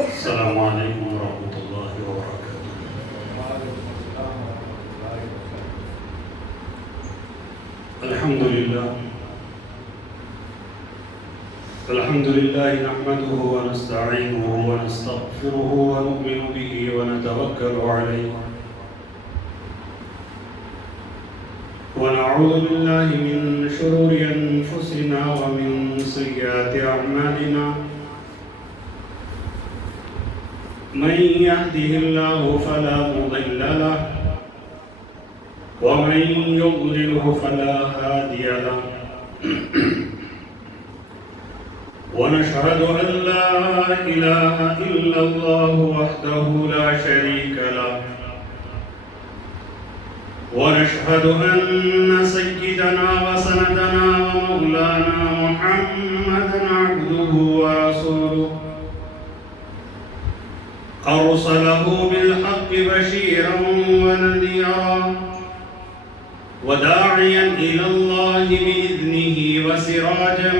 السلام علیکم ورحمۃ اللہ وبرکاتہ۔ الحمد للہ نحمده ونستعینه ونستغفره ونؤمن به ونتوکل علیہ ونعوذ باللہ من شرور انفسنا ومن سیئات اعمالنا من يهده الله فلا مضل له ومن يضلله فلا هادي له ونشهد أن لا إله إلا الله وحده لا شريك له ونشهد أن سيدنا وسندنا ومولانا محمدا عبده ورسوله أرسله بالحق بشيرا ونذيرا وداعيا إلى الله بإذنه وسراجا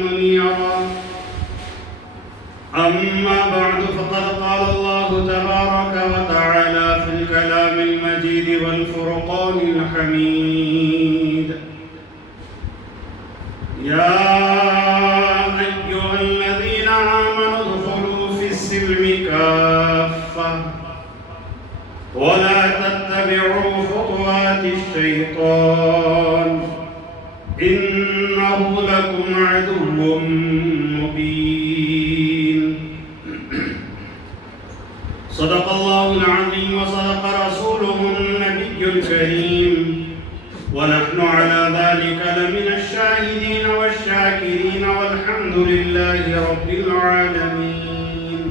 منيرا أما بعد فقد قال الله تبارك وتعالى في الكلام المجيد والفرقان الحميد يا أيها الذين آمنوا ادخلوا في السلم كافة ولا تتبعوا خطوات الشيطان إنه لكم عدو مبين صدق الله العظيم وصدق رسوله النبي الكريم ونحن على ذلك لمن الشاهدين والشاكرين والحمد لله رب العالمين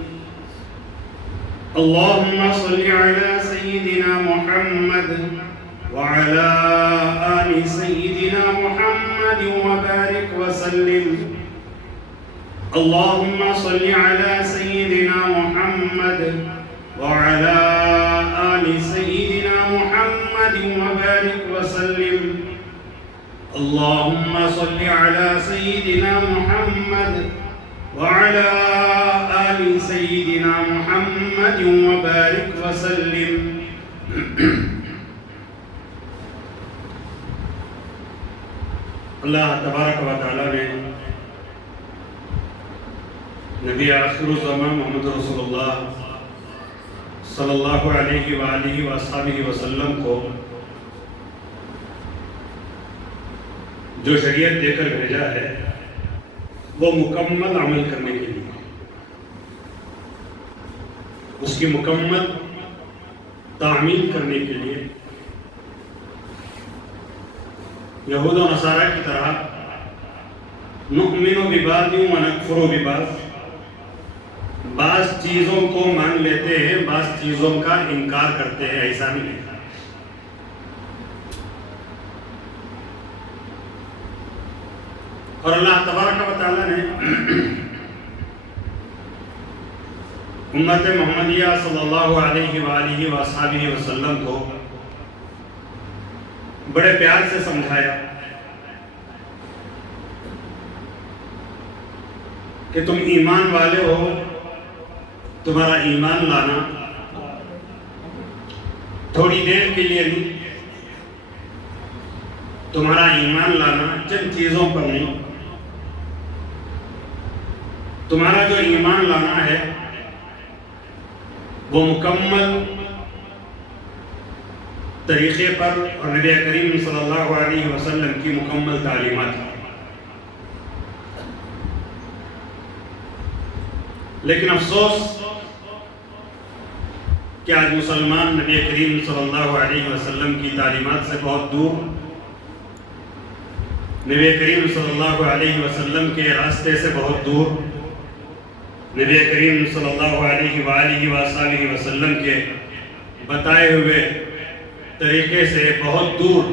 اللهم صل على سيدنا محمد وعلى آل سيدنا محمد وبارك وسلم اللهم صل على سيدنا محمد وعلى آل سيدنا محمد وبارك وسلم اللهم صل على سيدنا محمد وعلى آل سيدنا محمد وبارك وسلم اللہ تبارک و تعالیٰ نے نبی آخر الزمان محمد رسول اللہ صلی اللہ علیہ وآلہ وآصحابہ وسلم کو جو شریعت دے کر بھیجا ہے وہ مکمل عمل کرنے کے لیے، اس کی مکمل تعمیل کرنے کے لیے یہود و نصارہ کی طرح نؤمن ببعض ونکفر ببعض، بعض چیزوں کو مان لیتے ہیں، بعض چیزوں کا انکار کرتے ہیں، ایسا نہیں ہے۔ اور اللہ تبارک و تعالیٰ نے امت محمدیہ صلی اللہ علیہ وآلہ وآصحابہ وسلم کو بڑے پیار سے سمجھایا کہ تم ایمان والے ہو، تمہارا ایمان لانا تھوڑی دیر کے لیے نہیں، تمہارا ایمان لانا چند چیزوں پر نہیں، تمہارا جو ایمان لانا ہے وہ مکمل طریقے پر اور نبی کریم صلی اللہ علیہ وسلم کی مکمل تعلیمات ہیں۔ لیکن افسوس کہ آج مسلمان نبی کریم صلی اللہ علیہ وسلم کی تعلیمات سے بہت دور، نبی کریم صلی اللہ علیہ وسلم کے راستے سے بہت دور، نبی کریم صلی اللہ علیہ وآلہ وآصحابہ وسلم کے بتائے ہوئے طریقے سے بہت دور،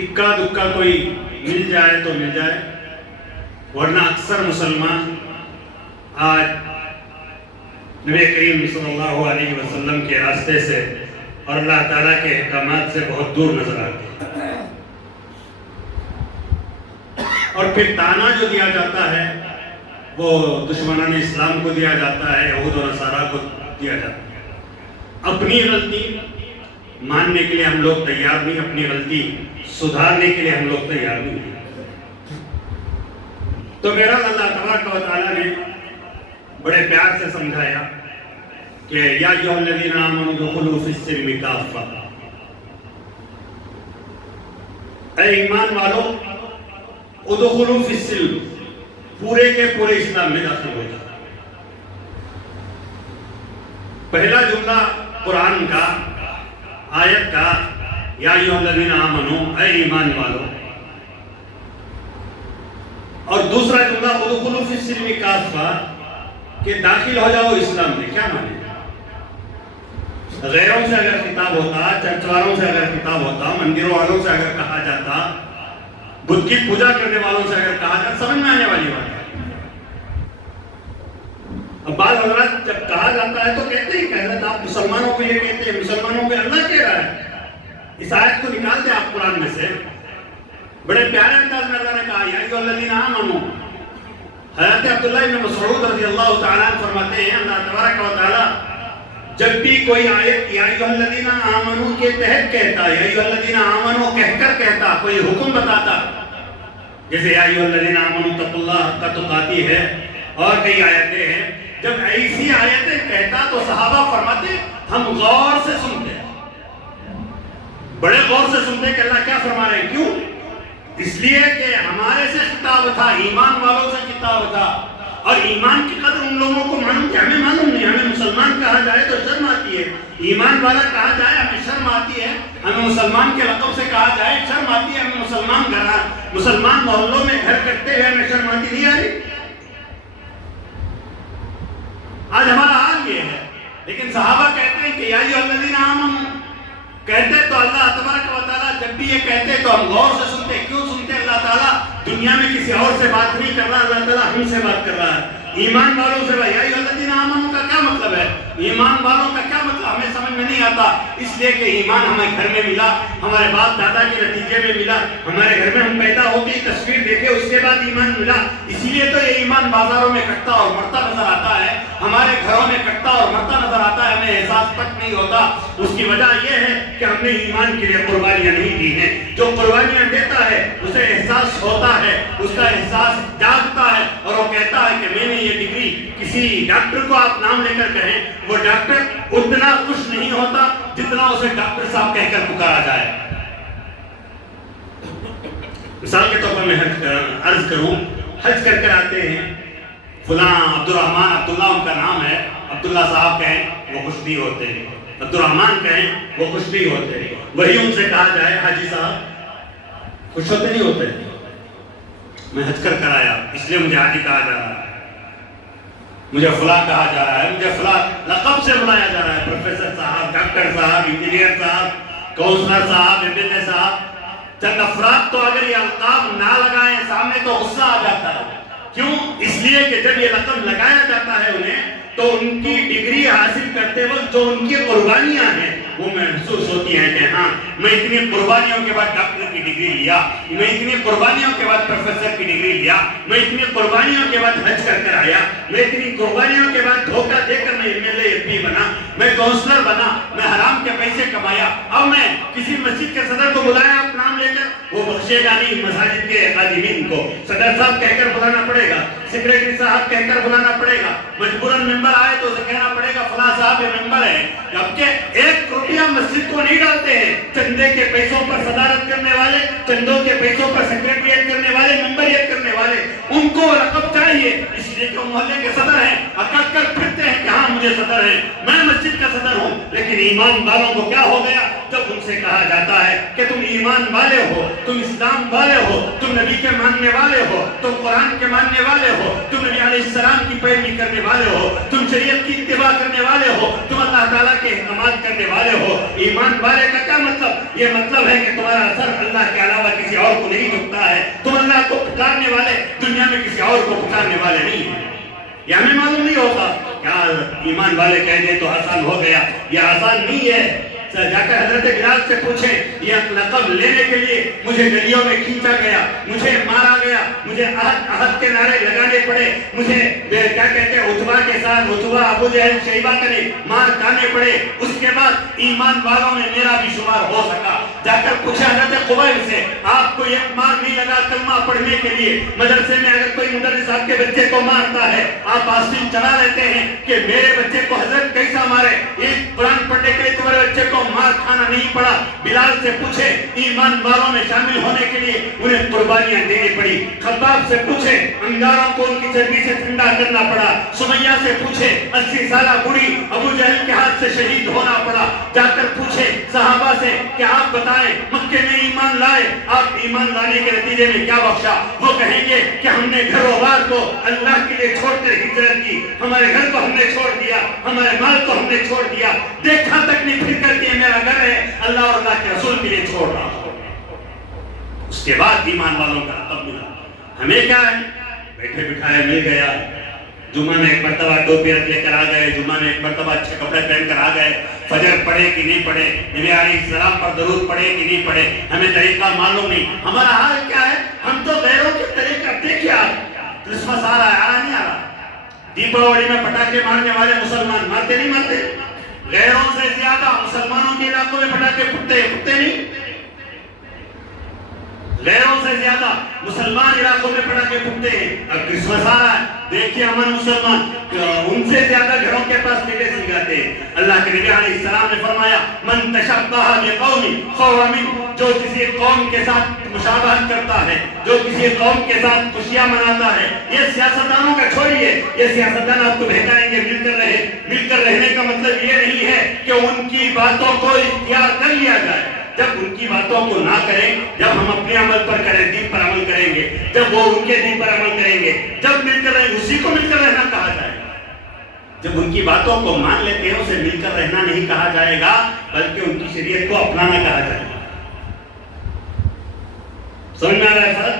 اکا دکا کوئی مل جائے تو مل جائے، ورنہ اکثر مسلمان آج نبی کریم صلی اللہ علیہ وسلم کے راستے سے اور اللہ تعالیٰ کے احکامات سے بہت دور نظر آتے ہیں۔ اور پھر تانا جو دیا جاتا ہے وہ دشمنان اسلام کو دیا جاتا ہے، یہود و نصارہ کو دیا جاتا ہے۔ اپنی غلطی ماننے کے لیے ہم لوگ تیار نہیں، اپنی غلطی سدھارنے کے لیے ہم لوگ تیار نہیں۔ تو میرا اللہ تبارک و تعالیٰ نے بڑے پیار سے سمجھایا کہ یا ایھا الذین آمنوا ادخلوا فی السلم کافہ، اے ایمان والو ادخلوا فی السلم، پورے کے پورے اسلام میں داخل ہو جاؤ۔ پہلا جملہ قرآن کا، آیت کا، یا ایھا الذین آمنوا، اے ایمان والو، اور دوسرا جملہ ادخلوا فی السلم کافہ، کہ داخل ہو جاؤ اسلام میں۔ کیا مانے؟ غیروں سے اگر خطاب ہوتا، چرچ والوں سے اگر خطاب ہوتا، مندروں والوں سے اگر کہا جاتا، بدھ کی پوجا کرنے والوں سے اگر کہا جاتا، سمجھ میں آنے والی بات ہے۔ اب بعض حضرات جب کہا جاتا ہے تو کہتے ہیں کہ حضرت آپ مسلمانوں کو یہ کہتے ہیں، مسلمانوں کو اللہ کہہ رہا ہے، اس آیت کو نکال دیں آپ قرآن میں سے۔ بڑے پیارے انداز میں اللہ نے کہا یا ایھا الذین آمنوا۔ حضرت عبداللہ بن مسعود رضی اللہ تعالیٰ عنہ فرماتے ہیں اللہ تبارک و تعالیٰ جب بھی کوئی آیت یا ایھا الذین آمنوا کے تحت کہتا، یا ایھا الذین آمنوا کہہ کر کہتا، کوئی حکم بتاتا، جیسے یا ایھا الذین آمنوا اتقوا اللہ حق تقاتہ ہے، اور کئی آیتیں ہیں، جب ایسی آیتیں کہتا تو صحابہ فرماتے ہم غور سے سنتے، بڑے غور سے سنتے کہ اللہ کیا فرما رہے ہیں۔ کیوں؟ اس لیے کہ ہمارے سے خطاب تھا، ایمان والوں سے خطاب تھا، اور ایمان کی قدر ان لوگوں کو معلوم تھی، ہمیں معلوم نہیں۔ ہمیں مسلمان کہا جائے تو شرم آتی ہے، ایمان والا کہا جائے ہمیں شرم آتی ہے، ہمیں مسلمان کے لقب سے کہا جائے شرم آتی ہے، ہمیں مسلمان محلوں میں گھر کرتے ہوئے ہمیں شرم آتی نہیں آ رہی۔ آج ہمارا حال یہ ہے، لیکن صحابہ کہتے ہیں کہ یا ایھا الذین آمنوا، کہتے تو اللہ تبارک و تعالیٰ جب بھی یہ کہتے تو ہم غور سے سنتے۔ کیوں سنتے؟ اللہ تعالیٰ دنیا میں کسی اور سے بات نہیں کر رہا، اللہ تعالیٰ ہم سے بات کر رہا ہے۔ ایمان والوں سے یا ایھا الذین آمنوا کا کیا مطلب ہے؟ ایمان والوں کا کیا مطلب ہمیں سمجھ میں نہیں آتا، اس لیے کہ ایمان ہمیں گھر میں ملا، ہمارے باپ دادا کے نتیجے میں ملا، ہمارے گھر میں ہم پیدا ہوتے ہی تصویر دیکھے اس کے بعد ایمان ملا، اسی لیے تو یہ ایمان بازاروں میں کٹتا اور مرتا نظر آتا ہے، ہمارے گھروں میں کٹتا اور مرتا نظر آتا ہے، ہمیں احساس تک نہیں ہوتا۔ اس کی وجہ یہ ہے کہ ہم نے ایمان کے لیے قربانیاں نہیں دی ہیں۔ جو قربانیاں دیتا ہے اسے احساس ہوتا ہے، اس کا احساس جاگتا ہے، اور وہ کہتا ہے کہ میں نے یہ ڈگری، کسی ڈاکٹر کو آپ نام لے کر کہیں، وہ ڈاکٹر اتنا خوش نہیں ہوتا جتنا اسے ڈاکٹر صاحب کہہ کر پکارا جائے۔ مثال کے طور پر میں عرض کروں، حج کر کر آتے ہیں، فلاں عبدالرحمن، عبداللہ ان کا نام ہے، عبداللہ صاحب کہیں وہ خوش نہیں ہوتے، عبدالرحمن کہیں وہ خوش نہیں ہوتے۔ وہی ان سے کہا جائے حاجی صاحب، خوش ہوتے نہیں ہوتے؟ میں حج کر کر آیا اس لیے مجھے حاجی کہا جا رہا ہے، مجھے فلاں کہا جا رہا ہے، مجھے فلاں لقب سے بلایا جا رہا ہے، پروفیسر صاحب، ڈاکٹر صاحب، انجینئر صاحب، کونسلر صاحب، MLA صاحب۔ چند افراد تو اگر یہ القاب نہ لگائیں سامنے تو غصہ آ جاتا ہے۔ کیوں؟ اس لیے کہ جب یہ لقب لگایا جاتا ہے انہیں تو ان کی ڈگری حاصل کرتے وقت جو ان کی قربانیاں ہیں وہ محسوس ہوتی ہیں کہ ہاں میں اتنی قربانیوں کے بعد ڈاکٹر کی ڈگری لیا، میں اتنی قربانیوں کے بعد پروفیسر کی ڈگری لیا، میں اتنی قربانیوں کے بعد حج کر کر آیا، میں اتنی قربانیوں کے بعد دھوکہ دے کر میں MLA MP بنا، میں کونسلر بنا، میں حرام کے پیسے کمایا، اب میں کسی مسجد کے صدر کو بلایا آپ نام لے کر، وہ بخشے گا نہیں مساجد کے خادمین کو، صدر صاحب کہہ کر بلانا پڑے گا، سیکریٹری صاحب کہہ کر بلانا پڑے گا، مجبوراً ممبر آئے تو اسے کہنا پڑے گا فلاں صاحب یہ ممبر ہے، جبکہ 1 روپیہ مسجد کو نہیں ڈالتے ہیں، چندے کے پیسوں پر صدارت کرنے والے، چندوں کے پیسوں پر سیکریٹریٹ کرنے والے، ممبریت کرنے والے، ان کو رقم چاہیے، اس لیے کہ محلے کے صدر ہیں، اکڑ کر پھرتے ہیں کہ ہاں مجھے صدر ہے، میں مسجد کا صدر ہوں۔ لیکن ایمان والوں کو کیا ہو گیا جب ان سے کہا جاتا ہے کہ تم ایمان والے ہو، تم اسلام والے ہو، تم نبی کے ماننے والے ہو، تم قرآن کے ماننے والے ہو، تم نبی علیہ السلام کی پیروی کرنے والے ہو، تم شریعت کی اتباع کرنے والے ہو، تم اللہ تعالیٰ کے احکامات کرنے والے ہو۔ ایمان والے کا کیا مطلب؟ یہ مطلب ہے کہ تمہارا اثر اللہ کے علاوہ کسی اور کو نہیں جھکتا ہے، تم اللہ کو پکارنے والے دنیا میں کسی اور کو پکارنے والے نہیں ہیں۔ یہ ہمیں معلوم نہیں ہوتا کیا ایمان والے کہہ دیں تو آسان ہو گیا، یہ آسان نہیں ہے۔ جا کر حضرت بلال سے پوچھیں یہ لقب لینے کے لیے مجھے گلیوں میں کھینچا گیا، مجھے مارا گیا، مجھے عہد کے نعرے لگانے پڑے، مجھے کیا کہتے ہیں عتبہ کے ساتھ عتبہ ابو جہل شیبہ کرے مار کھانے پڑے، اس کے بعد ایمان والوں میں میرا بھی شمار ہو سکا۔ جا کر پوچھا حضرت قبیل سے آپ کو ایک مار نہیں لگا کلمہ پڑھنے کے لیے؟ مدرسے میں اگر کوئی مدرس آپ کے بچے کو مارتا ہے آپ آستین چلا لیتے ہیں کہ میرے بچے کو حضرت کیسا مارے؟ ایک قرآن پڑھنے کے لیے تمہارے بچے کو مار کھانا نہیں پڑا۔ بلال سے پوچھے ایمان والوں میں شامل ہونے کے لیے انہیں قربانیاں دینی پڑی۔ خباب سے پوچھے انگاروں کو ان کی چربی سے ٹھنڈا کرنا پڑا۔ سمیہ سے پوچھے 80 سالہ بوڑھی ابو جہل کے ہاتھ سے شہید ہونا پڑا۔ جا کر پوچھے صحابہ سے کہ آپ بتائیں مکے میں ایمان لائے، آپ ایمان لانے کے نتیجے میں کیا بخشا؟ وہ کہیں گے کہ ہم نے گھر و بار کو اللہ کے لیے چھوڑ کر ہجرت کی، ہمارے گھر کو ہم نے چھوڑ دیا، ہمارے مال کو ہم نے چھوڑ دیا، دیکھا تک نہیں پھر کر کے میرا گھر ہے اللہ اور اللہ کے رسول کے لیے چھوڑ رہا ہوں۔ اس کے بعد ایمان والوں کا رقم ملا۔ ہمیں کیا ہے؟ بیٹھے بٹھائے مل گیا، جمعہ میں ایک مرتبہ ٹوپی رکھ لے کر آ گئے، جمعہ میں ایک مرتبہ اچھے کپڑے پہن کر آ گئے، فجر پڑھے کہ نہیں پڑھے، نبی علیہ السلام پر درود پڑھے کہ نہیں پڑھے، ہمیں طریقہ معلوم نہیں۔ ہمارا حال کیا ہے؟ ہم تو غیروں کے طریقہ دیکھیں آپ، کرسمس آ رہا ہے، آ رہا نہیں آ رہا؟ دیپاولی میں پٹاخے مارنے والے مسلمان مارتے نہیں مارتے؟ غیروں سے زیادہ مسلمانوں کے علاقوں میں پٹاخے پھٹتے نہیں؟ غیروں سے زیادہ مسلمان علاقوں میں پٹاخے پھٹتے ہیں۔ اب کرسمس آ رہا ہے، دیکھیے ہمارے مسلمان ان سے زیادہ گھروں کے پاس لیٹے سلگاتے ہیں۔ اللہ کے نبی علیہ السلام نے فرمایا من تشبہ بقوم فہو منہم، جو کسی قوم کے ساتھ مشابہت کرتا ہے، جو کسی قوم کے ساتھ خوشیاں مناتا ہے۔ یہ سیاستدانوں کا چھوڑیے، یہ سیاستدان آپ کو بہکائیں گے مل کر رہنے کا مطلب یہ نہیں ہے کہ ان کی باتوں کو اختیار کر لیا جائے۔ جب ان کی باتوں کو نہ کریں، جب ہم اپنے عمل پر کریں، دین پر عمل کریں گے، جب وہ ان کے دین پر عمل کریں گے، جب مل کر رہیں، اسی کو مل کر رہنا کہا جائے گا۔ جب ان کی باتوں کو مان لیتے ہیں اسے مل کر رہنا نہیں کہا جائے گا، بلکہ ان کی شریعت کو اپنانا کہا جائے گا۔ سمجھ میں آ رہا ہے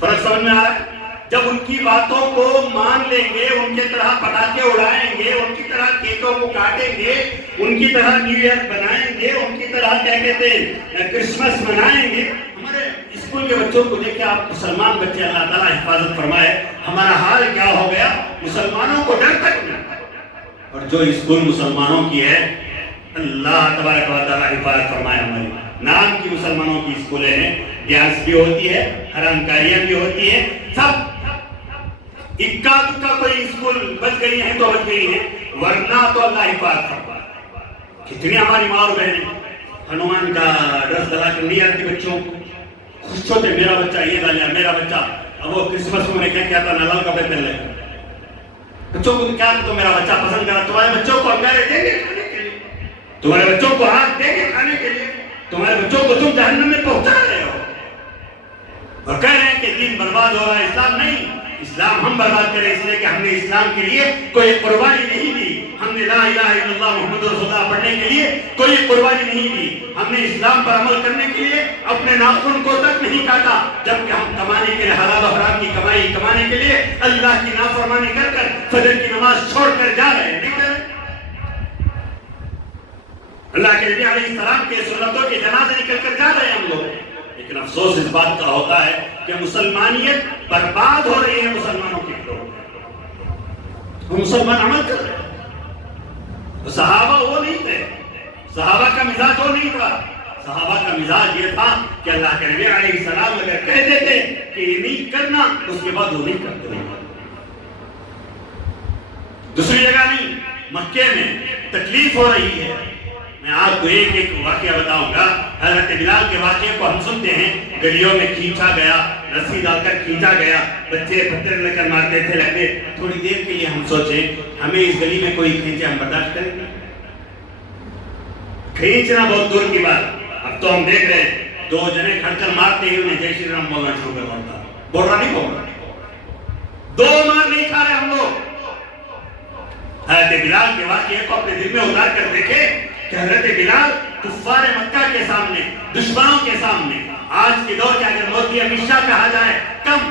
فرق سمجھ میں آ رہا ہے؟ جب ان کی باتوں کو مان لیں گے، ان کے طرح پٹاخے اڑائیں گے، ان کی طرح کیکوں کو کاٹیں گے، ان کی طرح نیو ایئر بنائیں گے، ان کی طرح کیا کہتے ہیں کرسمس منائیں گے۔ ہمارے اسکول کے بچوں کو دیکھیں آپ، مسلمان بچے، اللہ تعالیٰ حفاظت فرمائے، ہمارا حال کیا ہو گیا؟ مسلمانوں کو ڈر تک نہیں، اور جو اسکول مسلمانوں کی ہے اللہ تبارک و تعالیٰ حفاظت فرمائے۔ ہماری نام کی مسلمانوں کی اسکولیں ہیں، ڈانس بھی ہوتی ہے، حرام کاریاں بھی ہوتی ہے، سب اکا دکا کوئی اسکول بچ گئی ہیں تو بچ گئی ہیں، ورنہ تو اللہ حفاظت فرمائے۔ کتنی ہماری ماں اور بہنیں ہنومان کا ڈریس ڈلا کر نہیں آتی بچوں کو، خوش ہوتے میرا بچہ یہ ڈالیا، میرا بچہ۔ اب وہ کرسمس میں نے کیا تھا، نلال کپڑے پہن لے بچوں کو کیا تو میرا بچہ پسند کرا۔ تمہارے بچوں کو انگارے دیں گے کھانے کے لیے، تمہارے بچوں کو آگ دیں گے کھانے کے لیے، تمہارے بچوں کو تم جہنم میں پہنچا رہے ہو اور کہہ رہے ہیں کہ دین برباد ہو رہا ہے۔ اسلام نہیں، اسلام ہم برباد کریں اس لیے کہ ہم نے اسلام کے لیے کوئی قربانی نہیں دی، ہم نے لا الہ الا اللہ محمد رسول اللہ پڑھنے کے لیے کوئی قربانی نہیں دی، ہم نے اسلام پر عمل کرنے کے لیے اپنے ناخن کو تک نہیں کاٹا، جبکہ ہم کمانے کے لیے حلال و حرام کی کمائی کمانے کے لیے اللہ کی نافرمانی کر کر فجر کی نماز چھوڑ کر جا رہے ہیں۔ اللہ کے نبی علیہ السلام کے سنتوں کے جنازے نکل کر جا رہے ہیں ہم لوگ، لیکن افسوس اس بات کا ہوتا ہے کہ مسلمانیت برباد ہو رہی ہے مسلمانوں کی طرف۔ مسلمان عمل کر رہے ہیں، صحابہ وہ نہیں تھے، صحابہ کا مزاج وہ نہیں تھا، صحابہ کا مزاج یہ تھا کہ اللہ کے نبی علیہ السلام اگر کہتے تھے کہ یہ نہیں کرنا، اس کے بعد وہ نہیں کرتے۔ دوسری جگہ نہیں، مکے میں تکلیف ہو رہی ہے۔ میں آپ کو ایک واقعہ بتاؤں گا۔ حضرت بلال کے واقعے کو ہم سنتے ہیں، گلیوں میں کھینچا گیا، رسی ڈال کر کھینچا گیا، بچے پتھر لے کر مارتے تھے لگتے۔ تھوڑی دیر کے لیے ہم سوچیں ہمیں اس گلی میں کوئی کھینچے ہم برداشت کریں گے؟ کھینچنا بہت دور کی بات۔ اب تو ہم دیکھ رہے ہیں دو جنے کھڑ کر مارتے ہی انہیں جے شری رام بولنا شروع کر دیتا، بول رہا نہیں بول رہا، دو مار نہیں کھا رہے ہم لوگ۔ حضرت بلال کے واقعے کو اپنے دل میں اتار کر دیکھے کہ حضرت بلال کفار مکہ کے سامنے، دشمنوں کے سامنے، آج کے دور کے اگر مودی امت شاہ کہا جائے کم،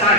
60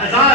1000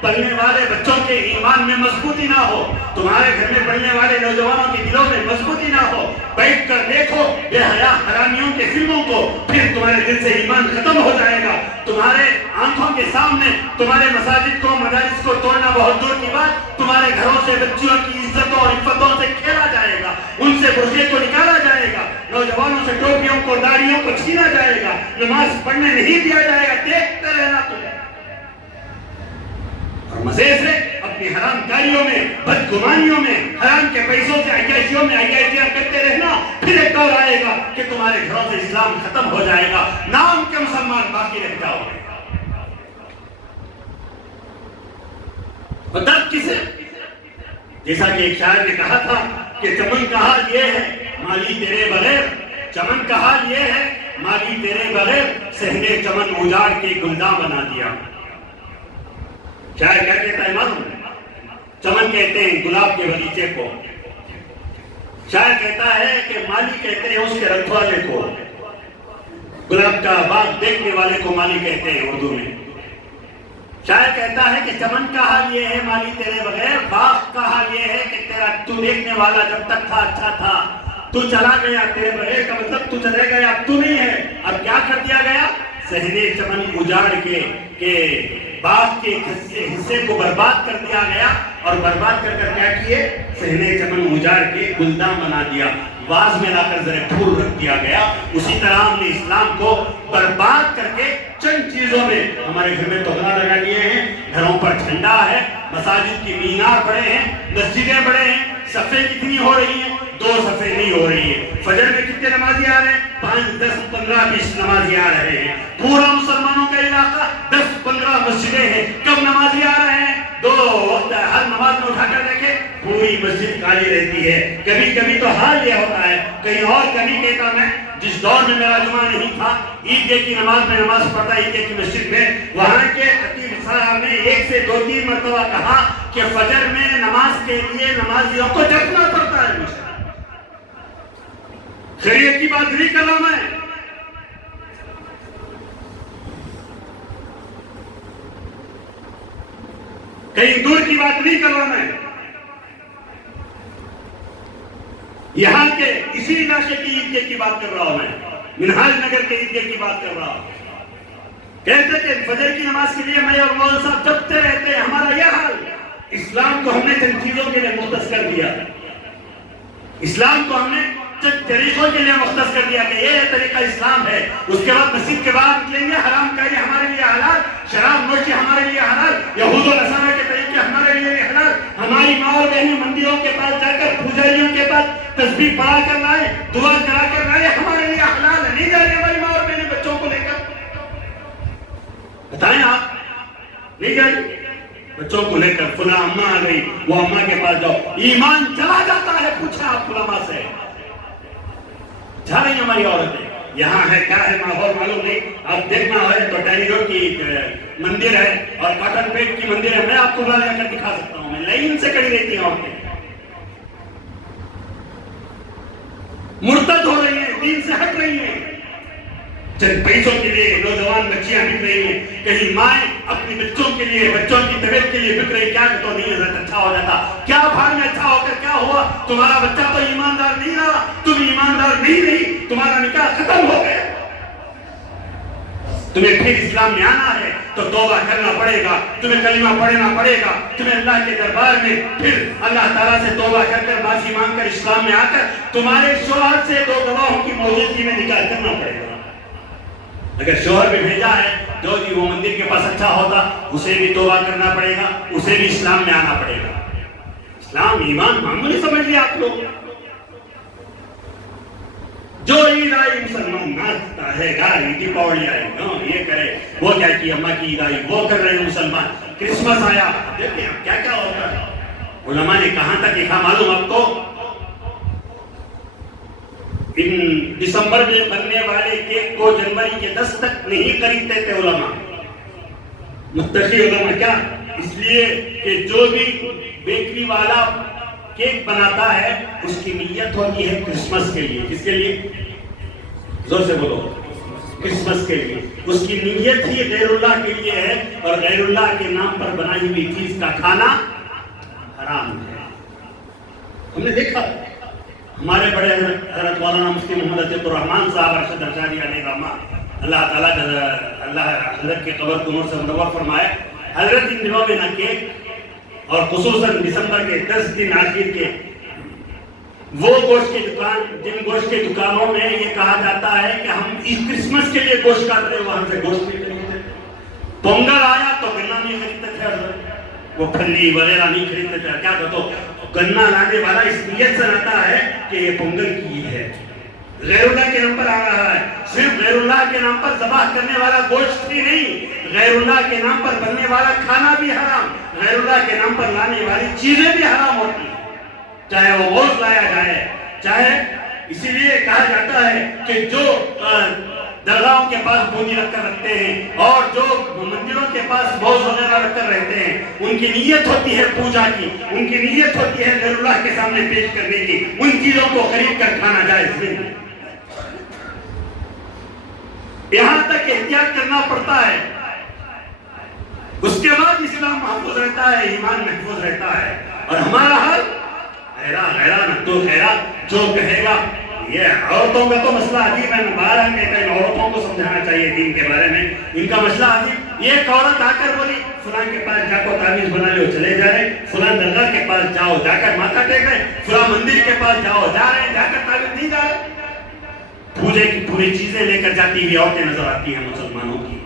پلنے والے بچوں کے ایمان میں مضبوطی نہ ہو، تمہارے گھر میں پڑھنے والے نوجوانوں کے دلوں میں مضبوطی نہ ہو، بیٹھ کر دیکھو بے حیا حرامیوں کے فلموں کو، پھر تمہارے دل سے ایمان ختم ہو جائے گا۔ تمہارے آنکھوں کے سامنے تمہارے مساجد کو، مدارس کو توڑنا بہت دور کی بات، تمہارے گھروں سے بچیوں کی عزتوں اور عفتوں سے کھیلا جائے گا، ان سے برقعے کو نکالا جائے گا، نوجوانوں سے ٹوپیوں کو، داڑھیوں کو چھینا جائے گا، نماز پڑھنے نہیں دیا جائے گا، دیکھتے رہنا تم۔ اور مزے سے اپنی حرام کاریوں میں، بدگمانیوں میں، حرام کے پیسوں سے عیاشیوں میں عیاشیاں کرتے رہنا، پھر ایک دور آئے گا کہ تمہارے گھروں سے اسلام ختم ہو جائے گا، نام کے مسلمان باقی رہ جاؤ گے۔ اور درد کسے؟ جیسا کہ ایک شاعر نے کہا تھا کہ چمن کا حال یہ ہے مالی تیرے بغیر، چمن کا حال یہ ہے مالی تیرے بغیر، صحنے چمن اجاڑ کے گلداں بنا دیا۔ شاعر کیا کہتا ہے معلوم؟ چمن کہتے ہیں گلاب کے باغیچے کو، شاعر کہتا ہے کہ مالی کہتے ہیں اس کے رکھوالے کو، گلاب کا باغ دیکھنے والے کو مالی کہتے ہیں اردو میں۔ شاعر کہتا ہے کہ چمن کا حال یہ ہے مالی تیرے بغیر، باغ کا حال یہ ہے کہ تیرا تو دیکھنے والا جب تک تھا اچھا تھا، تو چلا گیا تیرے بغیر کا مطلب تو چلے گیا، اب تو نہیں ہے، اب کیا کر دیا گیا؟ صحنے چمن اجاڑ کے کہ باغ کے حصے کو برباد کر دیا گیا، اور برباد کر کر کیا کیے؟ صحنے چمن اجاڑ کے گلداں بنا دیا، واز میں لا کر ذرا پھول رکھ دیا گیا۔ اسی طرح ہم نے اسلام کو برباد کر کے چند چیزوں میں ہمارے گھر میں توغنا لگا لیے ہیں، گھروں پر جھنڈا ہے، مساجد کی مینار بڑے ہیں، مسجدیں بڑے ہیں، صفیں کتنی ہو رہی ہیں؟ 2 صفیں نہیں ہو رہی ہیں۔ فجر میں کتنے نمازی آ رہے ہیں؟ 5 10 15 20 نمازی آ رہے ہیں۔ پورا مسلمانوں کا علاقہ 10 15 مسجدیں ہیں، کم نمازی آ رہے ہیں؟ 2 وقت ہر نماز میں اٹھا کر دیکھیں پوری مسجد خالی رہتی ہے۔ کبھی کبھی تو حال یہ ہوتا ہے، کہیں اور کبھی کہتا میں جس دور میں میرا جمعہ نہیں تھا، عید کی نماز میں نماز پڑھتا عید کی مسجد میں، وہاں کے خطیب صاحب نے 1 سے 2 3 مرتبہ کہا کہ فجر میں نماز کے لیے نمازیوں کو جگنا پڑتا ہے۔ خیریت کی بات نہیں کر رہا میں، کہیں دور کی بات نہیں کر رہا میں، یہاں کے اسی علاقے کی عیدگاہ کی بات کر رہا ہوں میں، منہاج نگر کے عیدگاہ کی بات کر رہا ہوں۔ کہتے کہ فجر کی نماز کے لیے میں اور مولانا صاحب جگتے رہتے ہیں، ہمارا یہ حال۔ اسلام کو ہم نے چند چیزوں کے لیے مختص کر دیا، اسلام کو ہم نے چند طریقوں کے لیے مختص کر دیا کہ یہ طریقہ اسلام ہے۔ اس کے بعد مسجد کے باہر نکلیں گے، حرام کاری ہمارے لیے حلال، شراب نوشی ہمارے لیے حلال، یہود و نصارہ کے طریقے ہمارے لیے حلال۔ ہماری ماں اور بہنیں مندروں کے پاس جا کر، پجاریوں کے پاس تسبیح پڑھا کر لائے، دعا کرا کر لائے، ہمارے لیے حلال ہے۔ نہیں جا رہی ہماری ماں اور بہنیں بچوں کو لے کر، بتائیں آپ نہیں جا رہی بچوں کو لے کر؟ فلاں اماں آ گئی، وہ اماں کے پاس جاؤ، ایمان چلا جاتا ہے۔ پوچھا آپ علماء سے، جا رہی ہماری عورتیں، یہاں ہے کیا ہے ماحول معلوم نہیں۔ آپ دیکھنا ہے تو ٹہری روڈ کی مندر ہے اور کاٹن پیٹ کی مندر ہے، میں آپ کو لا کر دکھا سکتا ہوں، میں لائن سے کھڑی رہتی ہیں عورتیں، مرتد ہو رہی ہیں، دین سے ہٹ رہی ہیں، چند پیسوں کے لیے نوجوان بچیاں بک رہی ہیں، کہیں مائیں اپنی بچوں کے لیے، بچوں کی طبیعت کے لیے بک رہی۔ کیا تو نہیں حضرت اچھا ہو جاتا، کیا بھاڑ میں اچھا ہو کر کیا ہوا؟ تمہارا بچہ تو ایماندار نہیں رہا، تم ایماندار نہیں رہی، تمہارا نکاح ختم ہو گیا۔ تمہیں پھر اسلام میں آنا ہے تو توبہ کرنا پڑے گا، تمہیں کلمہ پڑھنا پڑے گا، تمہیں اللہ کے دربار میں پھر اللہ تعالیٰ سے توبہ کر کر معافی مانگ کر اسلام میں آ کر تمہارے شوہر سے 2 گواہوں کی موجودگی میں نکاح کرنا پڑے گا۔ اگر شوہر بھی بھیجا ہے جو جی وہ مندر کے پاس اچھا ہوتا، اسے بھی توبہ کرنا پڑے گا، اسے بھی اسلام میں آنا پڑے گا۔ اسلام ایمان معمولی سمجھ لیا آپ لوگ؟ جو عید آئی مسلمان ناچتا ہے، گاڑی دیپاولی آئی، یہ کرے، وہ کیا کی اماں کی عید آئی، وہ کر رہے ہیں مسلمان۔ کرسمس آیا، دیکھیں اب کیا کیا ہوتا ہے۔ علماء نے کہاں تک لکھا معلوم آپ کو؟ ان دسمبر میں بننے والے کیک کو جنوری کے 10 تک نہیں خریدتے تھے علماء، متقی علماء۔ کیا؟ اس لیے کہ جو بھی بیکری والا کیک بناتا ہے اس کی نیت ہوتی ہے کرسمس کے لیے۔ کس کے لیے؟ زور سے بولو۔ کرسمس کے لیے، اس کی نیت ہی غیر اللہ کے لیے ہے، اور غیر اللہ کے نام پر بنائی ہوئی چیز کا کھانا حرام ہے۔ ہم نے دیکھا ہمارے بڑے حضرت مولانا مفتی محمد عتیق الرحمان صاحب ارشد ارشادی علیہ رحمہ، اللہ تعالیٰ اللہ حضرت کے قبر کو نور سے منور فرمائے، حضرت ان دنوں میں نہ کیک اور خصوصاً دسمبر کے 10 دن آخر کے وہ گوشت کی دکان، جن گوشت کی دکانوں میں یہ کہا جاتا ہے کہ ہم اس کرسمس کے لیے گوشت کاٹ رہے ہیں، وہاں سے گوشت نہیں خریدتے۔ پونگل آیا تو گنا نہیں خریدتے تھے حضرت، وہ پھلی وغیرہ نہیں خریدتے تھے، کیا کہتے گنا لانے والا اس نیت سے لاتا ہے کہ یہ پونگل کی ہے، غیر اللہ کے نام پر آ رہا ہے۔ صرف غیر اللہ کے نام پر ذبح کرنے والا گوشت ہی نہیں، غیر اللہ کے نام پر بننے والا کھانا بھی حرام، غیر اللہ کے نام پر لانے والی چیزیں بھی حرام ہوتی ہیں، چاہے وہ گوشت لایا جائے، چاہے اسی لیے کہا جاتا ہے کہ جو درگاہوں کے پاس بونی رکھ کر رکھتے ہیں اور جو مندروں کے پاس بوز وغیرہ رکھ کر رہتے ہیں، ان کی نیت ہوتی ہے پوجا کی، ان کی نیت ہوتی ہے غیر اللہ کے سامنے پیش کرنے کی، ان چیزوں کو خرید کر کھانا جائز نہیں۔ یہاں تک احتیاط کرنا پڑتا ہے، اس کے بعد اسلام محفوظ رہتا ہے، ایمان محفوظ رہتا ہے، اور ہمارا حال غیرہ نہ تو خیرہ جو کہے گا۔ یہ عورتوں کا تو مسئلہ عجیب ہے، باہر میں کئی عورتوں کو سمجھانا چاہیے دین کے بارے میں، ان کا مسئلہ عجیب۔ یہ ایک عورت آ کر بولی فلاں کے پاس جا کو تعویذ بنا لو، چلے جا رہے، فلاں درگاہ کے پاس جاؤ، جا کر ماتھا ٹیک رہے، فلاں مندر کے پاس جاؤ، جا رہے، جا کر تعویذ نہیں جا رہے۔ پوجے کی پوری چیزیں لے کر جاتی ہوئی عورتیں نظر آتی ہیں مسلمانوں کی،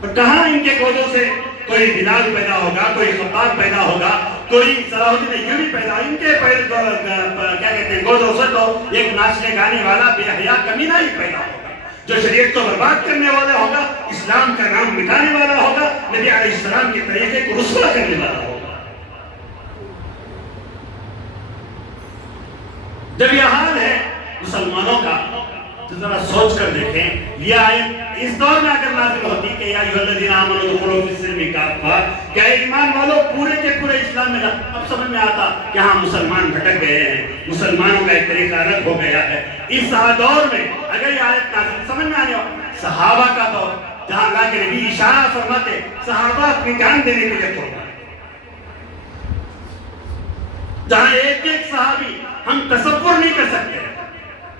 اور کہاں ان کے گودوں سے کوئی بلال پیدا ہوگا، کوئی خباب پیدا ہوگا، کوئی صلاح الدین ایوبی پیدا، ان کے کیا کہتے ہیں گودوں سے تو ایک ناچنے گانے والا بے حیا کمینہ ہی پیدا ہوگا، جو شریعت کو برباد کرنے والا ہوگا، اسلام کا نام مٹانے والا ہوگا، نبی علیہ السلام کے طریقے کو رسوا کرنے والا ہوگا۔ جب یہ حال ہے مسلمانوں کا تو ذرا سوچ کر دیکھیں، یہ آیت اس دور میں اگر نازل ہوتی کہ یا ایھا الذین آمنوا ادخلوا فی السلم کافہ، کیا ایمان والوں پورے کے پورے اسلام میں، اب سمجھ میں آتا کہ ہاں مسلمان بھٹک گئے ہیں، مسلمانوں کا ایک طریقہ الگ ہو گیا ہے۔ اس دور میں اگر یہ آیت نازل سمجھ میں آنے والا، صحابہ کا دور جہاں اللہ کے نبی اشارہ فرماتے صحابہ اپنی جان دینے کے لیے قربان، جہاں ایک ایک صحابی ہم تصور نہیں کر سکتے۔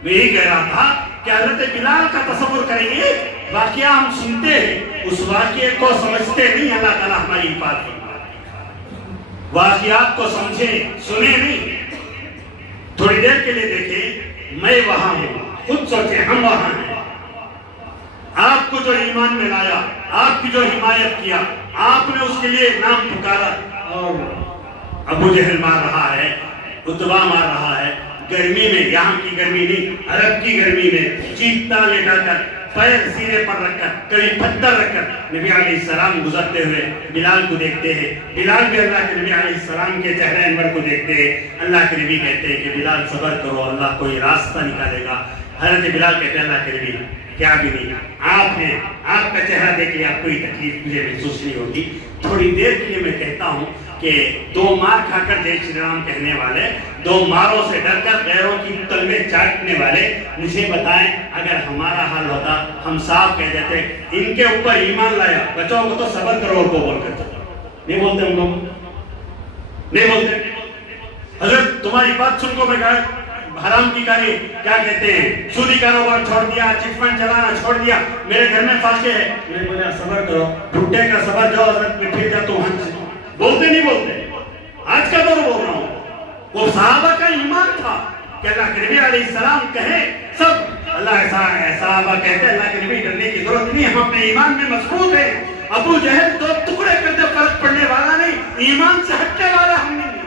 میں یہی کہہ رہا تھا کہ حضرت بلال کا تصور کریں گے، واقعہ ہم سنتے ہیں، اس واقعے کو سمجھتے نہیں، اللہ تعالیٰ ہماری حفاظت فرمائے۔ واقعات کو سمجھیں، سنیں نہیں، تھوڑی دیر کے لیے دیکھیں میں وہاں ہوں، خود سوچیں ہم وہاں ہیں۔ آپ کو جو ایمان میں لایا، آپ کی جو حمایت کیا، آپ نے اس کے لیے نام پکارا، اور ابو جہل مار رہا ہے، اتبا مار رہا ہے، گرمی میں، یہاں کی گرمی نہیں، عرب کی گرمی میں چیختا لٹا کر، پیر سینے پر رکھ کر، کبھی پتھر رکھ کر نبی علیہ السلام گزرتے ہوئے بلال کو دیکھتے ہیں۔ بلال بھی اللہ کے نبی علیہ السلام کے چہرے انور کو دیکھتے ہیں۔ اللہ کے نبی کہتے ہیں کہ بلال صبر کرو، اللہ کوئی راستہ نکالے گا۔ حضرت بلال کہتے ہیں اللہ کے نبی کیا بھی نہیں، آپ کا چہرہ دیکھ لیا، کوئی تکلیف مجھے محسوس نہیں ہوگی۔ تھوڑی دیر کے لیے میں کہتا ہوں کہ دو مار کھا کر جے شری رام کہنے والے، دو ماروں سے ڈر کر غیروں کی تلویں چاٹنے والے، مجھے بتائیں اگر ہمارا حال ہوتا ہم صاف کہہ دیتے ان کے اوپر ایمان لایا، بچوں کو تو صبر کرو کو بول کر نہیں بولتے، ہم لوگ نہیں بولتے۔ حضرت تمہاری بات سن کو میں کہا حرام کی کاری کیا کہتے ہیں، سودی کاروبار چھوڑ دیا، چٹ فنڈ چلانا چھوڑ دیا، میرے گھر میں فاقے ہے، میں بولا صبر کرو، بھٹے کا صبر جو حضرت میں پھر جا تو وہاں سے بولتے نہیں بولتے۔ آج کا دور بول رہا ہوں، وہ صحابہ کا ایمان تھا کہ اللہ کے نبی علیہ السلام کہیں سب، اللہ صحابہ کہتے ہیں اللہ کے نبی ڈرنے کی ضرورت نہیں، ہم اپنے ایمان میں مضبوط ہیں۔ ابو جہل دو ٹکڑے کر دے فرق پڑنے والا نہیں، ایمان سے ہٹنے والا ہم نہیں۔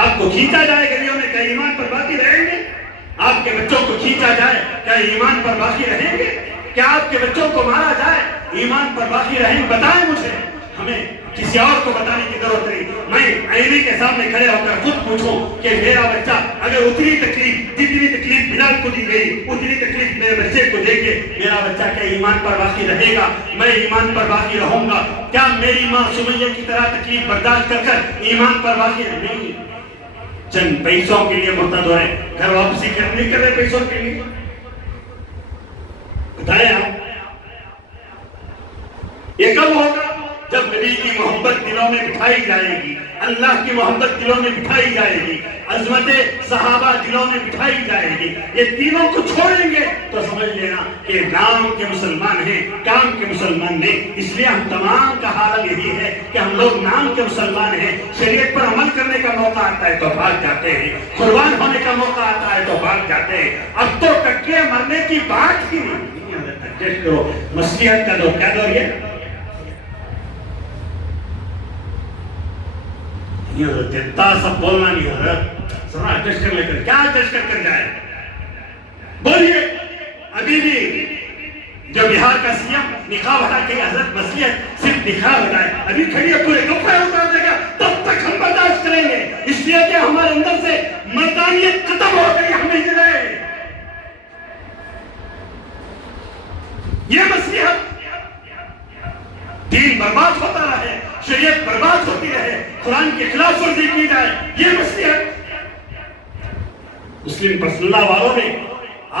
آپ کو کھینچا جائے گلیوں میں، کیا ایمان پر باقی رہیں گے؟ آپ کے بچوں کو کھینچا جائے کیا ایمان پر باقی رہیں گے؟ کیا آپ کے بچوں کو مارا جائے ایمان پر باقی رہیں گے؟ بتائیں مجھے، ہمیں کسی اور کو بتانے کی ضرورت نہیں۔ میں آئینے کے سامنے کھڑے ہو کر خود پوچھوں کہ میرا بچہ اگر اتنی تکلیف جتنی تکلیف بلال کو دی گئی اتنی تکلیف میرے بچے کو دے کے میرا بچہ کیا ایمان پر باقی رہے گا؟ میں ایمان پر باقی رہوں گا؟ کیا میری ماں سمیہ کی طرح تکلیف برداشت کر کر ایمان پر باقی نہیں؟ چند پیسوں کے لیے مرتد ہو رہے، گھر واپسی نہیں کر رہے پیسوں کے لیے، بتائیں آپ یہ کب ہوگا؟ جب نبی کی محبت دلوں میں بٹھائی جائے گی، اللہ کی محبت دلوں میں بٹھائی جائے گی، عظمت صحابہ دلوں میں بٹھائی جائے گی، یہ تینوں کو چھوڑیں گے تو سمجھ لینا کہ نام کے مسلمان ہیں، کام کے مسلمان نہیں۔ اس لیے ہم تمام کا حال یہی ہے کہ ہم لوگ نام کے مسلمان ہیں، شریعت پر عمل کرنے کا موقع آتا ہے تو بھاگ جاتے ہیں، قربان ہونے کا موقع آتا ہے تو بھاگ جاتے ہیں۔ اب تو ٹکے مرنے کی بات ہی نہیں کرو، مسیحیت کا دور کیا دور ہے؟ جتنا سب بولنا نہیں ہو رہا، ذرا ایڈجسٹ کر لے کر، کیا ایڈجسٹ کر جائے؟ بولیے۔ ابھی بھی جو بہار کا سی ایم نقاب ہٹا کے حضرت مسیحیت صرف نقاب ہٹائے، ابھی کھڑی ہے پورے کپڑے اتار دے گا، تب تک ہم برداشت کریں گے، اس لیے کہ ہمارے اندر سے مردانیت ختم ہو گئی، ہم نہیں رہے۔ یہ مسیحیت دین برباد ہوتا رہے، شریعت برباد ہوتی رہے، قرآن کے خلاف ورزی کی جائے، یہ مسیحیت۔ مسلم پرسنل لا والوں نے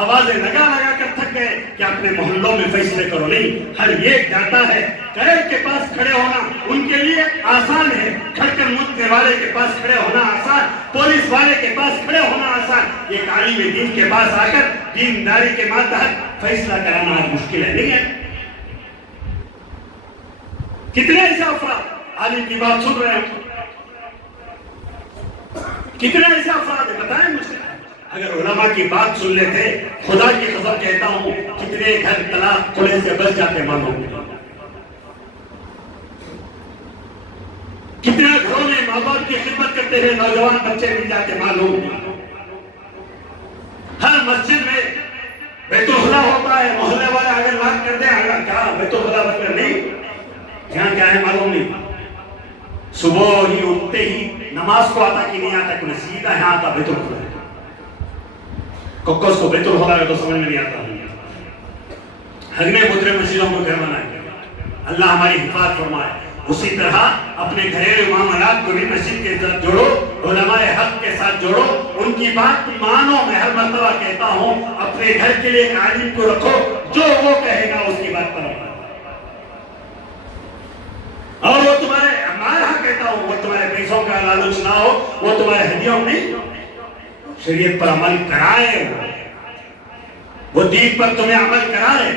آوازیں لگا کر تھک گئے کہ اپنے محلوں میں فیصلے کرو، نہیں، ہر ایک جاتا ہے۔ قید کے پاس کھڑے ہونا ان کے لیے آسان ہے، کھڑکر مدنے والے کے پاس کھڑے ہونا آسان، پولیس والے کے پاس کھڑے ہونا آسان، ایک عالم دین کے پاس آ کر دینداری کے ماتحت فیصلہ کرانا آج مشکل ہے، نہیں ہے؟ کتنے ایسے افراد عالم کی بات سن رہے ہیں؟ کتنے ایسے افراد ہیں بتائیں مجھے؟ اگر علماء کی بات سن لیتے، خدا کی قسم کہتا ہوں کتنے گھر طلاق کھلے سے بچ جاتے معلوم، کتنے گھروں میں ماں باپ کی خدمت کرتے ہوئے نوجوان بچے مل جاتے معلوم۔ ہر مسجد میں بیت الخلا ہوتا ہے، محلے والے اگر لاک کر دیں، اگر کیا بیت الخلا بکر نہیں، یہاں کیا ہے معلوم نہیں۔ صبح ہی اٹھتے ہی نماز کو آتا کہ نہیں آتا، کوئی سیدھا یہاں آتا بیت الخلا، ککوس کو بیت الخلا ہے تو سمجھ میں نہیں آتا۔ ہگنے پترے مسجدوں کو گھر بنائے، اللہ ہماری حفاظت فرمائے۔ اسی طرح اپنے گھریلو معاملات کو بھی مسجد کے ساتھ جوڑو، علماء حق کے ساتھ جوڑو، ان کی بات مانو۔ میں ہر مرتبہ کہتا ہوں اپنے گھر کے لیے ایک عالم کو رکھو، جو وہ کہے گا اس کی بات پر عمل، اور وہ تمہارے، میں یہاں کہتا ہوں وہ تمہارے پیسوں کا لالچ نہ ہو، وہ تمہارے ہدیوں نہیں، شریعت پر عمل کرائے، وہ دین پر تمہیں عمل کرائے۔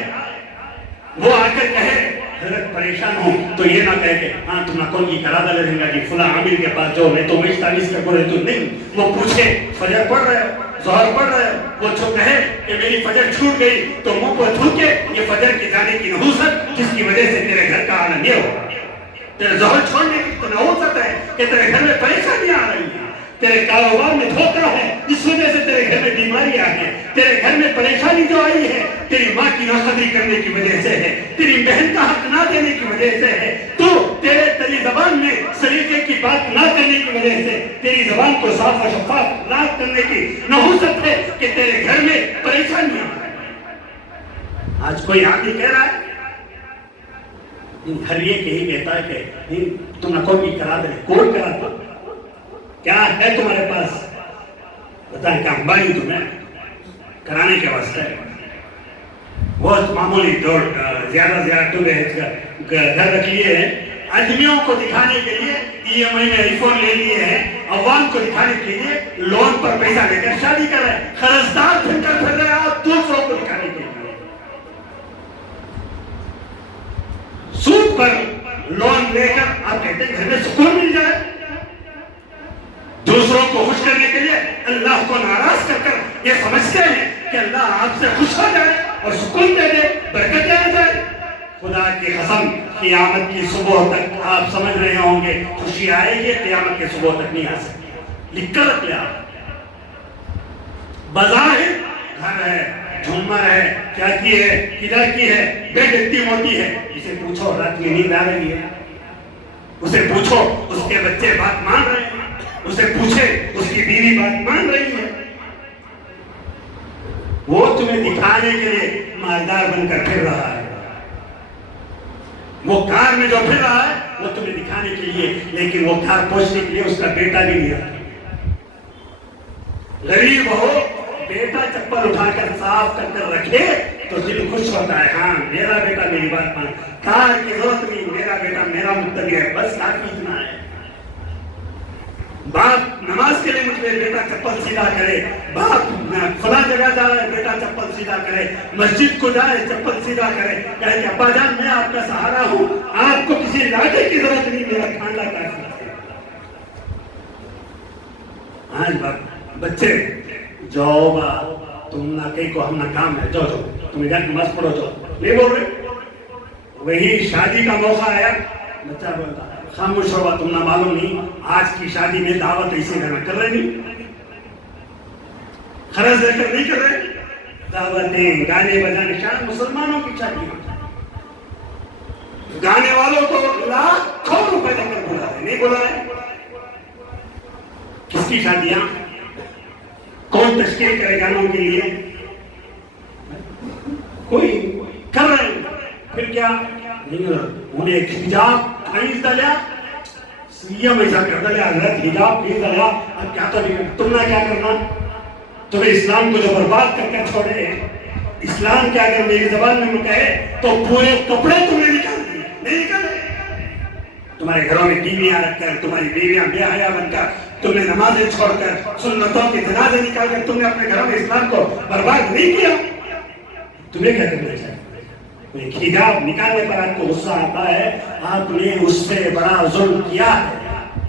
وہ آ کر کہے حضرت پریشان ہوں تو یہ نہ کہے کہ ہاں تم نہ کون کی کرا دا لے گا جی فلاں عامل کے پاس جو نہیں تو میں تعویذ کا گورے تو نہیں۔ وہ پوچھے فجر پڑھ رہے ہو، ظہر پڑھ رہے ہو، وہ جو کہے کہ میری فجر چھوٹ گئی تو منہ کو تھوکے یہ فجر کی جانے کی نحوست جس کی وجہ سے تیرے گھر کا عالم یہ ہوگا، تیرے ظہر چھوڑنے کی تو نحوست ہے کہ تیرے گھر میں پریشانیاں آ رہی ہیں، تیرے کاروبار میں دھوکہ ہے، اس وجہ سے تیرے گھر میں بیماریاں ہیں، تیرے گھر میں پریشانی جو آئی ہے تیری ماں کی ناقدری کرنے کی وجہ سے ہے، تیری بہن کا حق نہ دینے کی وجہ سے ہے، تیری زبان میں سلیقے کی بات نہ کرنے کی وجہ سے، تیری زبان کو صاف و شفاف نہ کرنے کی نحوست ہے کہ تیرے گھر میں پریشانیاں ہیں۔ آج کوئی عامل کہہ رہا ہے، ہر ایک یہی کہتا ہے کہ تم نہ کوئی کرا دے، کوئی کرا دو، کیا ہے تمہارے پاس؟ بتائیں کہ امبانی تمہیں کرانے کے واسطے بہت معمولی زیادہ گھر رکھ لیے ہیں، آدمیوں کو دکھانے کے لیے ای ایم آئی میں آئی فون لے لیے ہیں، عوام کو دکھانے کے لیے لون پر پیسہ لے کر شادی کر رہے ہیں، قرضدار پھر رہے ہیں آپ دوسروں کو دکھانے کے لیے، سود پر لون لے کر آپ کہتے ہیں گھر میں سکون مل جائے، دوسروں کو خوش کرنے کے لیے اللہ کو ناراض کر کر یہ سمجھتے ہیں کہ اللہ آپ سے خوش ہو جائے اور سکون دے دے، برکت دے جائے۔ خدا کی قسم قیامت کی صبح تک آپ سمجھ رہے ہوں گے خوشی آئے گی، قیامت کی صبح تک نہیں آ سکتی۔ لکھ کر رکھ لیا، بظاہر گھر ہے، جھومر ہے، کیا کی ہے، کدھر کی ہے، بیڈ اتنی موٹی ہے، اسے پوچھو رات میں نیند آ رہی ہے، اسے پوچھو اس کے بچے بات مان رہے ہیں، اسے پوچھے اس کی بیوی بات مان رہی ہے، وہ تمہیں دکھانے کے لیے مالدار بن کر پھر رہا ہے، وہ کار میں جو پھر رہا ہے وہ تمہیں دکھانے کے لیے، لیکن وہ کار پہنچنے کے لیے اس کا بیٹا بھی نہیں آتا۔ غریب ہو، بیٹا چپل اٹھا کر صاف کر رکھے تو دل خوش ہوتا ہے، ہاں میرا بیٹا میری بات مان، کار کی ضرورت نہیں، میرا بیٹا میرا متبع ہے، بس کافی اتنا ہے۔ باپ نماز کے لیے مجھے بیٹا چپل سیدھا کرے، باپ فلاں جگہ جا رہا ہے بیٹا چپل سیدھا کرے، مسجد کو جائے چپل سیدھا کرے، کہے کہ ابا جان میں آپ کا سہارا ہوں، آپ کو کسی لاٹھی کی ضرورت نہیں، میرا کھانا کافی ہے۔ آج بچے جاؤ با تم نہ کہیں کو ہم نہ کام ہے، جاؤ تمہیں جا نماز پڑھو، جاؤ نہیں بول رہے۔ وہی شادی کا موقع آیا، بچہ بولتا خاموش ہوا، تم نہ معلوم نہیں آج کی شادی میں دعوت ایسے کر رہے نہیں، خرچ دے کر نہیں کر رہے، دعوتیں گانے بجانے، شاید مسلمانوں کی شادی گانے والوں کو لاکھوں روپے دے کر بلا رہے، نہیں بلا رہے۔ کس کی شادیاں؟ کون تشکیل کرے گانوں کے لیے؟ کوئی کر رہے ہیں، پھر کیا انہیں ایک حجاب خرید دلیا، سیم ایسا کر دلیا، حضرت حجاب خرید دلیا، اب کیا تو نہیں، تم نے کیا کرنا؟ تمہیں اسلام کو جو برباد کر کر چھوڑے، اسلام کے اگر میری زبان میں کہے تو پورے کپڑے تمہیں نکال دیے، نہیں نکالے۔ تمہارے گھروں میں بیویاں رکھ کر، تمہاری بیویاں بے حیا بن کر، تم نے نمازیں چھوڑ کر، سنتوں کے جنازے نکال کر تم نے اپنے گھروں میں اسلام کو برباد نہیں کیا۔ تمہیں کیا کرنا چاہیے؟ ایک حجاب نکالنے پر آپ کو غصہ آتا ہے، آپ نے اس سے بڑا ظلم کیا ہے،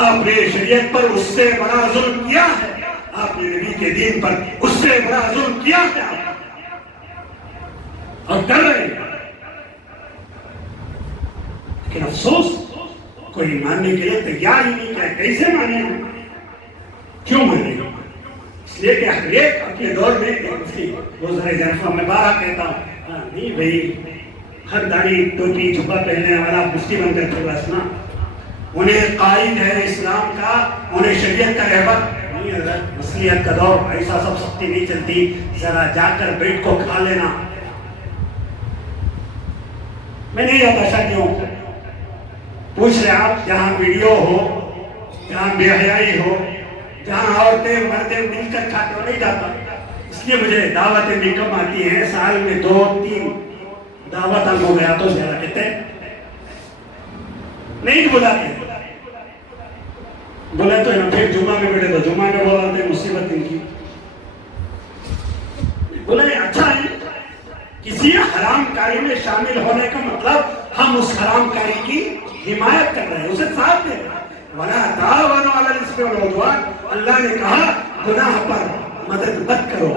آپ نے شریعت پر اس سے بڑا ظلم کیا ہے، آپ نے نبی کے دین پر اس سے بڑا ظلم کیا ہے، اور کر رہے ہیں۔ لیکن افسوس کوئی ماننے کے لیے تیار ہی نہیں، کہ کیسے مانے، کیوں مانے؟ اس لیے کہ ہر ایک اپنے دور میں روزہ جنفہ میں بارہ کہتا ہوں، نہیں بھئی ہر داڑھی ٹوپی جھپا پہننے والا مفتی بن کر پھر رسنا، انہیں قائد ہے اسلام کا، انہیں شریعت کا رہبر نہیں، حضرت مصلیحت کا دور، ایسا سب سختی نہیں چلتی، ذرا جا کر بیٹ کو کھا لینا۔ میں نہیں جاتا شادیوں، پوچھ رہے آپ جہاں ویڈیو ہو، جہاں بے حیائی ہو، جہاں عورتیں مردیں مل کر کھاتے ہو، نہیں جاتا۔ اس لیے مجھے دعوتیں بھی کم آتی ہیں، سال میں 2-3 دعوت ہو گیا تو زیادہ کہتے ہیں نہیں بلاتے، بولے تو پھر جمعہ میں بیٹھے تو جمعہ میں بولاتے، مصیبت ان کی۔ بولے اچھا ہے، کسی حرام کاری میں شامل ہونے کا مطلب ہم اس حرام کاری کی حمایت کر رہے ہیں، اسے ساتھ دے رہے ہیں۔ وَلَا تَعَاوَنُوا عَلَى الْإِثْمِ وَالْعُدْوَانِ، اللہ نے کہا گناہ پر مدد مت کرو،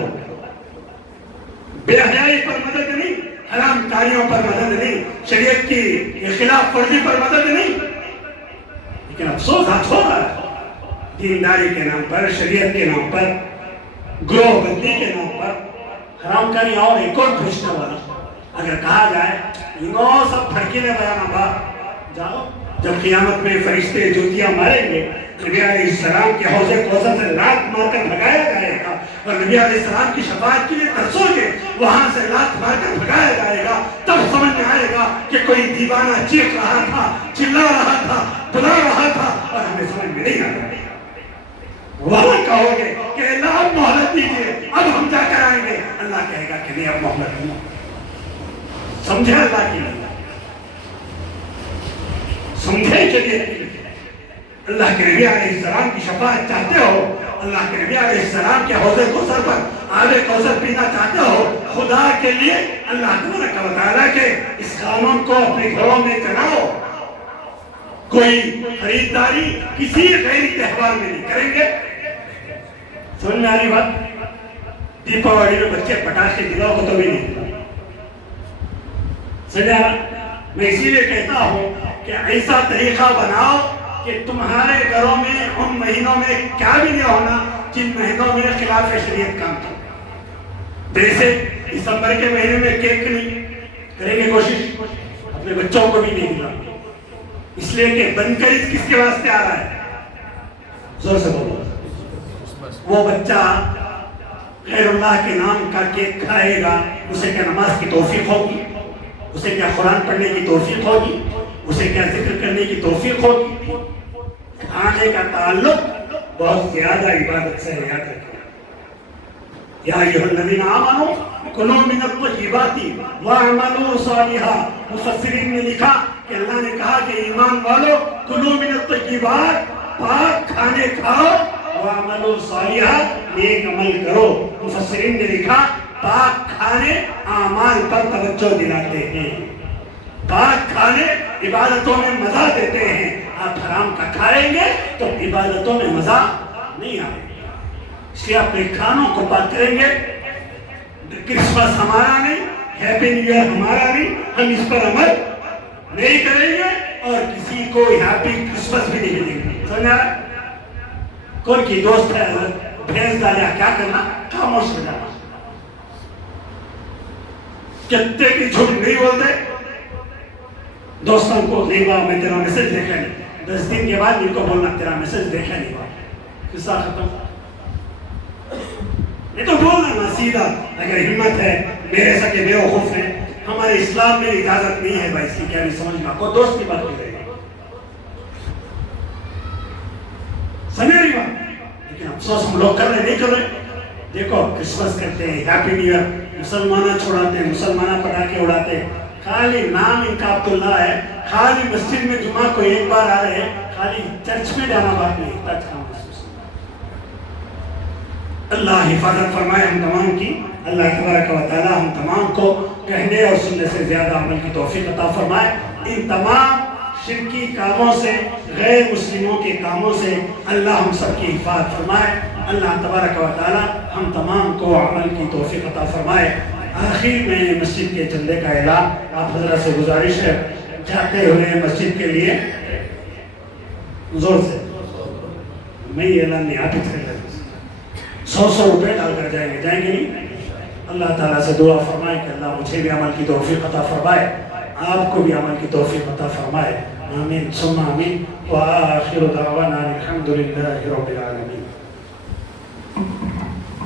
بے حیائی پر مدد نہیں، حرام کاریوں پر مدد نہیں، شریعت کی خلاف ورزی پر مدد نہیں۔ لیکن افسوس ہاتھ ہو رہا ہے، دینداری کے نام پر، شریعت کے نام پر، گروہ بندی کے نام پر حرام کاری اور ایک اور پوچھنے والا۔ اگر کہا جائے انہوں سب پھڑکیلے بیانا با جاؤ، جب قیامت میں فرشتے جوتیاں ماریں گے، نبی علیہ السلام کے حوض کوثر سے لات مار کر بھگایا جائے گا، اور نبی علیہ السلام کی شفاعت کے لیے ترسو گے، وہاں سے لات مار کر بھگایا جائے گا، تب سمجھ میں آئے گا کہ کوئی دیوانہ چیخ رہا تھا، چلا رہا تھا، بلا رہا تھا، اور ہمیں سمجھ میں نہیں آیا۔ وہاں کہو گے کہ اللہ اب مہلت دیجئے، اب ہم جا کر آئیں گے، اللہ کہے گا کہ نہیں اب مہلت نہیں۔ سمجھے اللہ کی نہیں، سمجھے شریعت کی، اللہ کے نبی علیہ السلام کی شفاعت چاہتے ہو، اللہ کے نبی علیہ السلام کے حوض کوثر پر آب کوثر پینا چاہتے ہو، خدا کے لیے اللہ تبارک و تعالیٰ کے اس قانون کو اپنے گھروں میں چلاؤ۔ کوئی خریداری کسی غیر تہوار میں نہیں کریں گے۔ سمجھ میں آ رہی بات؟ دیپاولی میں بچے پٹاخے دلاؤ کو تو بھی نہیں دلاؤ۔ سمجھا؟ میں اسی لیے کہتا ہوں کہ ایسا طریقہ بناؤ کہ تمہارے گھروں میں ان مہینوں میں کیا بھی نہیں ہونا جن مہینوں میں خلاف شریعت کام تھا۔ جیسے دسمبر کے مہینے میں کیک نہیں کریں گے، کوشش اپنے بچوں کو بھی نہیں دلا، اس لیے کہ بنکر کس کے واسطے آ رہا ہے؟ زور سے بولو۔ وہ بچہ غیر اللہ کے نام کا کیک کھائے گا، اسے کیا نماز کی توفیق ہوگی؟ اسے کیا قرآن پڑھنے کی توفیق ہوگی؟ اسے کیا ذکر کرنے کی توفیق ہوگی؟ کھانے کا تعلق بہت زیادہ عبادت سے ہے، یاد رکھیں۔ یا ایھا الذین آمنوا کلوا من الطیبات واعملوا صالحا. مفسرین نے لکھا کہ اللہ نے کہا کہ ایمان والو کلوا من الطیبات، پاک کھانے کھاؤ، واعملوا صالحا، نیک عمل کرو. مفسرین نے لکھا پاک کھانے اعمال پر توجہ دلاتے ہیں، پاک کھانے عبادتوں میں مزہ دیتے ہیں. آپ حرام کا کھائیں گے تو عبادتوں میں مزہ نہیں آئے گا. اس لیے اپنے کھانوں کو پاک کریں گے. کرسمس ہمارا نہیں، ہیپی نیو ایئر ہمارا نہیں، ہم اس پر عمل نہیں کریں گے اور کسی کو ہیپی کرسمس بھی نہیں دیں گے. سمجھا؟ کوئی کی دوست ہے بھیج ڈالیا، کیا کرنا؟ خاموش ہو جانا. کتے کی جھوٹ نہیں بولتے. دوستوں کو نہیں بابا میں تیرا میسج دیکھا نہیں، 10 دن کے بعد ان کو بولنا تیرا میسج دیکھا نہیں بابا. قصہ ختم. نہیں تو بولنا نا سیدھا. اگر ہمت ہے، میرے سکے بے وقوف ہیں، ہمارے اسلام میں اجازت نہیں ہے بھائی اس کی کیا بھی سمجھنا. کوئی دوست کی بات نہیں کرے گا، سمجھ رہی بات. لیکن افسوس ہم لوگ کر رہے نہیں کر رہے. دیکھو کرسمس کرتے ہیں، ہیپی نیو ایئر، مسلمانہ چھوڑاتے ہیں، مسلمانہ پٹاخے اڑاتے ہیں. خالی نام ان کا عبداللہ ہے، خالی مسجد میں جمعہ کو ایک بار آ رہے ہیں، خالی چرچ میں جانا بات نہیں. اللہ حفاظت فرمائے ہم تمام کی. اللہ تبارک و تعالی ہم تمام کو کہنے اور سننے سے زیادہ عمل کی توفیق عطا فرمائے. ان تمام شرکی کاموں سے، غیر مسلموں کے کاموں سے اللہ ہم سب کی حفاظت فرمائے. اللہ تبارک و تعالی ہم تمام کو عمل کی توفیق عطا فرمائے. آخر میں مسجد کے چندے کا اعلان آپ حضرات سے گزارش ہے، جاتے ہوئے مسجد کے لیے زور سے میں یہ اعلان نہیں آتی تھے 100 روپے ڈال کر جائیں گے نہیں. اللہ تعالیٰ سے دعا فرمائے کہ اللہ مجھے بھی عمل کی توفیق عطا فرمائے، آپ کو بھی عمل کی توفیق عطا فرمائے. آمین ثم آمین. وآخر دعوانا الحمد للہ رب العالمین.